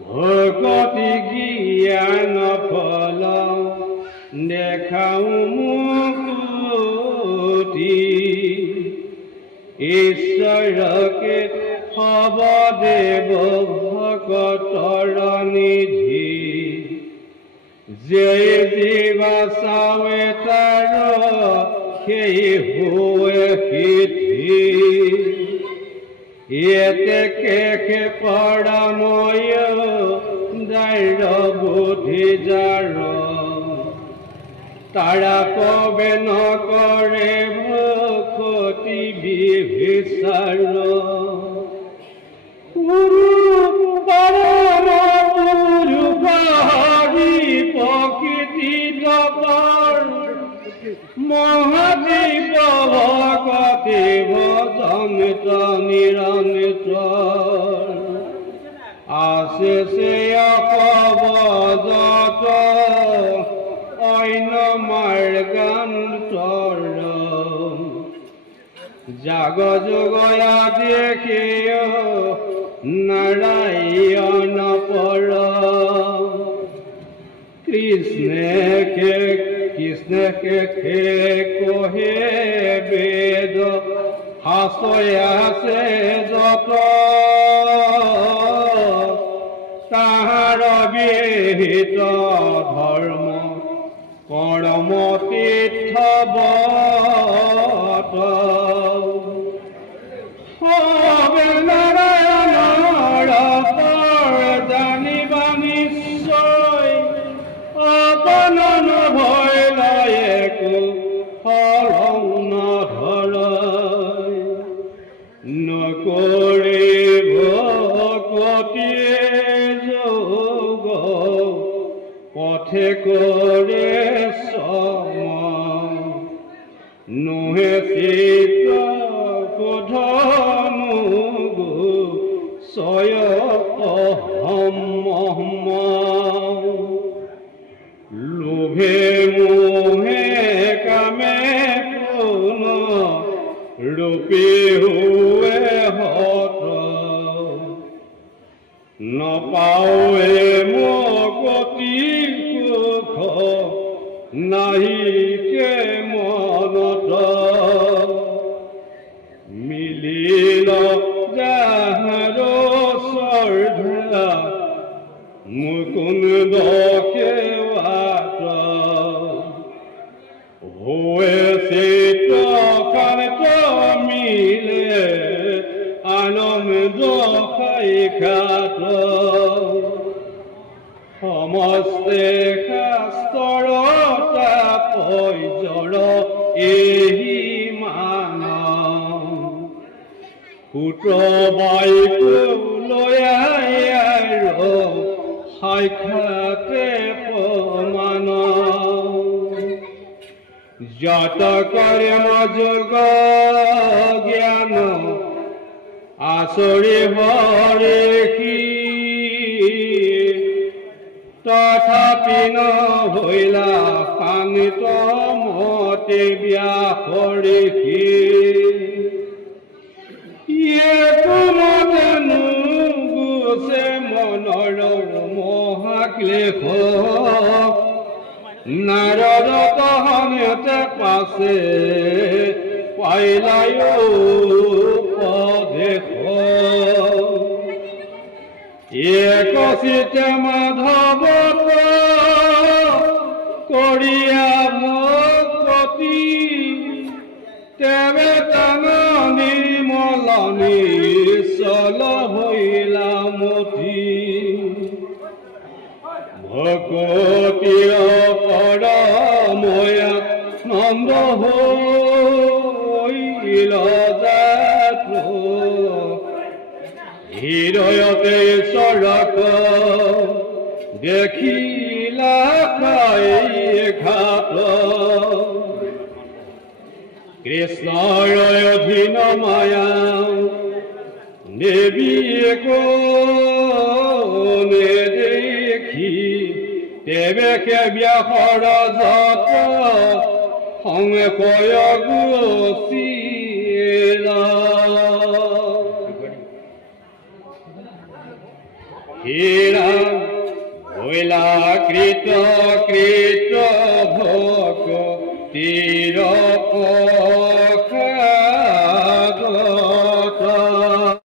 ভকতি জ্ঞান ফল দেখাও মুকুতি ঈশ্বৰকে হব দেৱ ভকতৰ নিধি যে জীৱা চাৱে তাৰ সেই হৈ সিদ্ধি এতে কেখে পৰাময় দাইৰ বুদ্ধি জাৰ তাৰা কবে নকৰে ভকতি বিভিচাৰ পৰম পুৰুষ হৰি প্ৰকৃতি জগৰ মহাদেৱ ভকতি ভজনিত নিৰন্তৰ আছে সে অকবজত অন্য মাৰ্গান্তৰ জাগ যোগয়া দেখে নাৰায়ণ পৰ কৃষ্ণকে কহে বেদ হাসয় আছে যত তাহাৰ বিহিত ধৰ্ম কৰ্ম তীৰ্থবত হবে নাৰায়ণৰ পৰ জানিবা নিশ্চয় অপনন ভয় লয়েকো ফলং নধৰ নকৰে ভকতিয়ে যোগ পথে কৰে সম নোহে চিত কোধনু ছয় অহম লোভে মোহে কামে পুন ৰূপে হুৱে হত নপাৱে মগতি সুখ নাহিকে মনত মিলিল যাহাৰ শ্ৰদ্ধা মুকুন্দ সেৱাত হৈ চিত কান্ত মিলে আনন্দ খাত সমস্তে শাস্ত্ৰৰ তাপৰ এহি মান পুত্ৰ বাইকুলৈ সাক্ষাতে প্ৰমাণ যত কৰ্ম যোগ জ্ঞান আচৰি হৰেখি তথাপি নহৈলা শান্ত মতে ব্যাসৰেখি কোনতেনো গুছে মনৰ মহাক্লেশ নাৰদ তহনতে পাছে পাইলাই উপদেশ একচিতে মাধৱত কৰিয়া ভকতি তেবে তান নিৰ্মল নিশ্চল হৈলা মতি ভকতিৰ পৰময়া নন্দ হৈল জাত হৃদয়তে ঈশ্বৰক দেখিলা ঘাট কৃষ্ণৰ অধীন মায়া দেৱীয়ে কোনে দেখি তেবেকে ব্যাসৰ যত সংশয় গুচিলা হীৰা ভৈলা কৃত কৃত